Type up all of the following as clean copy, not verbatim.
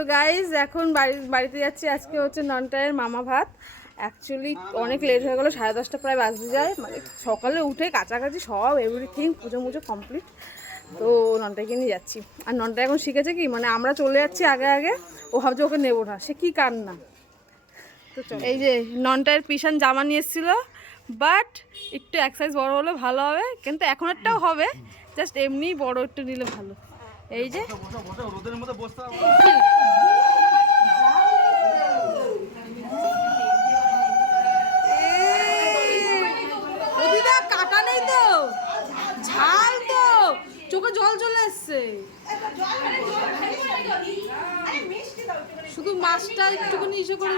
তো গাইজ এখন বাড়িতে যাচ্ছি। আজকে হচ্ছে ননটায়ের মামা ভাত। অ্যাকচুয়ালি অনেক লেট হয়ে গেলো, 10:30 প্রায় বাজতে যায়। মানে সকালে উঠে কাছাকাছি সব এভরিথিং পুজো মুজো কমপ্লিট। তো ননটাইকে নিয়ে যাচ্ছি। আর ননটা এখন শিখেছে কি, মানে আমরা চলে যাচ্ছি আগে আগে, ও ভাবছে ওকে নেবো না, সে কী কান্না। তো চল, এই যে ননটায়ের পিসান জামা নিয়ে এসেছিলো, বাট একটু এক সাইজ বড় হলে ভালো হবে, কিন্তু এখন একটাও হবে, জাস্ট এমনি বড় একটু নিলে ভালো। এই যে কাটা নেই তো, ঝাল তো, চোখে জল চলে এসছে। শুধু মাছটা একটুখানি ইসে করে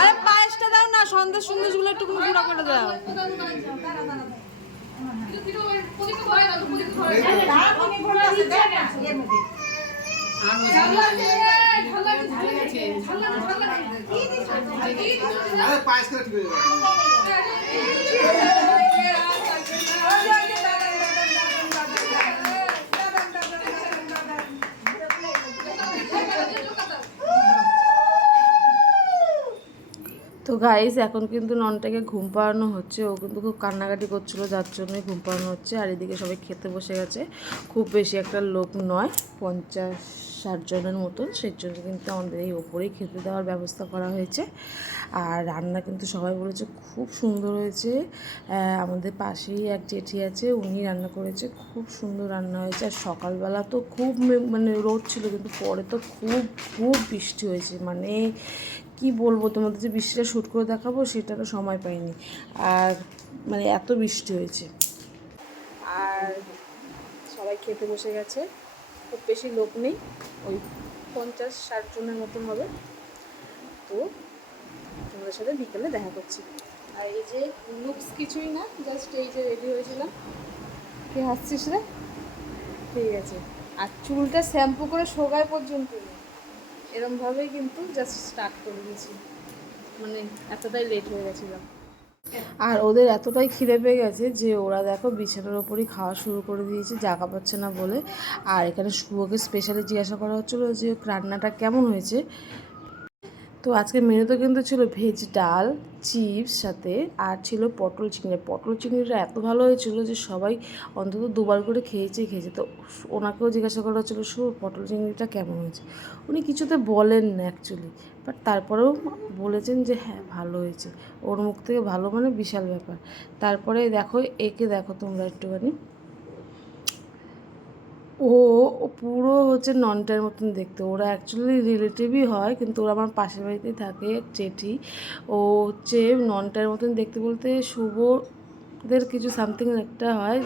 আরে পায়েসটা দাও না, সন্দেশ সন্দেশ গুলো একটু গুঁড়া করে দাও। তো গাইস এখন কিন্তু ননটাকে ঘুম পাড়ানো হচ্ছে। ও কিন্তু খুব কান্নাকাটি করছিল, যার জন্যই ঘুম পাড়ানো হচ্ছে। আর এদিকে সবাই খেতে বসে গেছে। খুব বেশি একটা লোক নয়, 50-60 জনের মতন। সেই জন্য কিন্তু আমাদের এই ওপরেই খেতে দেওয়ার ব্যবস্থা করা হয়েছে। আর রান্না কিন্তু সবাই বলেছে খুব সুন্দর হয়েছে। আমাদের পাশেই এক জেঠি আছে, উনি রান্না করেছে, খুব সুন্দর রান্না হয়েছে। আর সকালবেলা তো খুব মানে রোদ ছিল, কিন্তু পরে তো খুব খুব বৃষ্টি হয়েছে। মানে কি বলবো তোমাদের, যে বৃষ্টিটা শ্যুট করে দেখাবো সেটা তো সময় পাইনি। আর মানে এত বৃষ্টি হয়েছে। আর সবাই খেতে বসে গেছে, খুব বেশি লোক নেই, ওই 50-60 জনের মতন হবে। তো তোমাদের সাথে বিকেলে দেখা করছি। আর এই যে লুকস কিছুই না, জাস্ট এই যে রেডি হয়েছিলাম। কি হাসছিস রে? ঠিক আছে। আর চুলটা শ্যাম্পু করে শোগায় পর্যন্ত এরমভাবেই কিন্তু জাস্ট স্টার্ট করে দিয়েছি, মানে এতটাই লেট হয়ে গেছিলাম। আর ওদের এতটাই খিদে পেয়ে গেছে যে ওরা দেখো বিছানার ওপরই খাওয়া শুরু করে দিয়েছে, জায়গা পাচ্ছে না বলে। আর এখানে শুভকে স্পেশালি জিজ্ঞাসা করা হচ্ছিলো যে রান্নাটা কেমন হয়েছে। তো আজকে মেনুতে কিন্তু ছিল ভেজ ডাল, চিপস সাথে, আর ছিল পটল চিংড়ি। পটল চিংড়িটা এত ভালো হয়েছিল যে সবাই অন্তত দুবার করে খেয়েছে। তো ওনাকেও জিজ্ঞাসা করা হচ্ছিলো পটল চিংড়িটা কেমন হয়েছে। উনি কিছুতে বলেন না অ্যাকচুয়ালি, বাট তারপরেও বলেছেন যে হ্যাঁ ভালো হয়েছে। ওর মুখ থেকে ভালো মানে বিশাল ব্যাপার। তারপরে দেখো একে দেখো তোমরা একটুখানি, ও পুরো হচ্ছে ননটার মতন দেখতে। ওরা অ্যাকচুয়ালি রিলেটিভই হয়, কিন্তু ওরা আমার পাশের বাড়িতেই থাকে, জেঠি। ও হচ্ছে ননটার মতন দেখতে বলতে শুভদের কিছু সামথিং একটা হয়,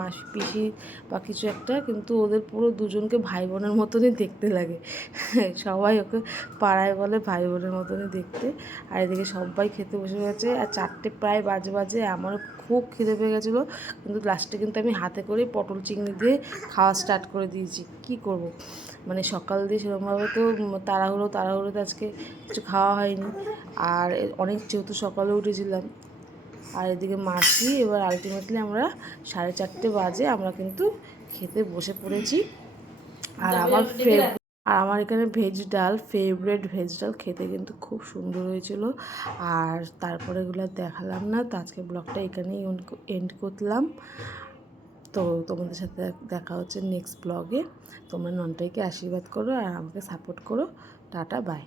মাসি পিসি বা কিছু একটা, কিন্তু ওদের পুরো দুজনকে ভাই বোনের মতনই দেখতে লাগে। সবাই ওকে পাড়ায় বলে ভাই বোনের মতনই দেখতে। আর এদিকে সবাই খেতে বসে গেছে। আর 4টে প্রায় বাজে। আমারও খুব খিদে পেয়ে গেছিলো, কিন্তু লাস্টে কিন্তু আমি হাতে করে পটল চিংড়ি দিয়ে খাওয়া স্টার্ট করে দিয়েছি। কি করব, মানে সকাল দিয়ে সেরকমভাবে তো তাড়াহুড়োতে আজকে কিছু খাওয়া হয়নি। আর অনেক যেহেতু সকালে উঠেছিলাম। আর এদিকে মাসি, এবার আলটিমেটলি আমরা 4:30 বাজে আমরা কিন্তু খেতে বসে পড়েছি। আর আমার এখানে ফেভারিট ভেজ ডাল খেতে কিন্তু খুব সুন্দর হয়েছিল। আর তারপরে এগুলো দেখালাম না, তো আজকে ব্লগটা এখানেই এন্ড করলাম। তো তোমাদের সাথে দেখা হচ্ছে নেক্সট ব্লগে। তোমরা ননটাইকে আশীর্বাদ করো আর আমাকে সাপোর্ট করো। Tata, by.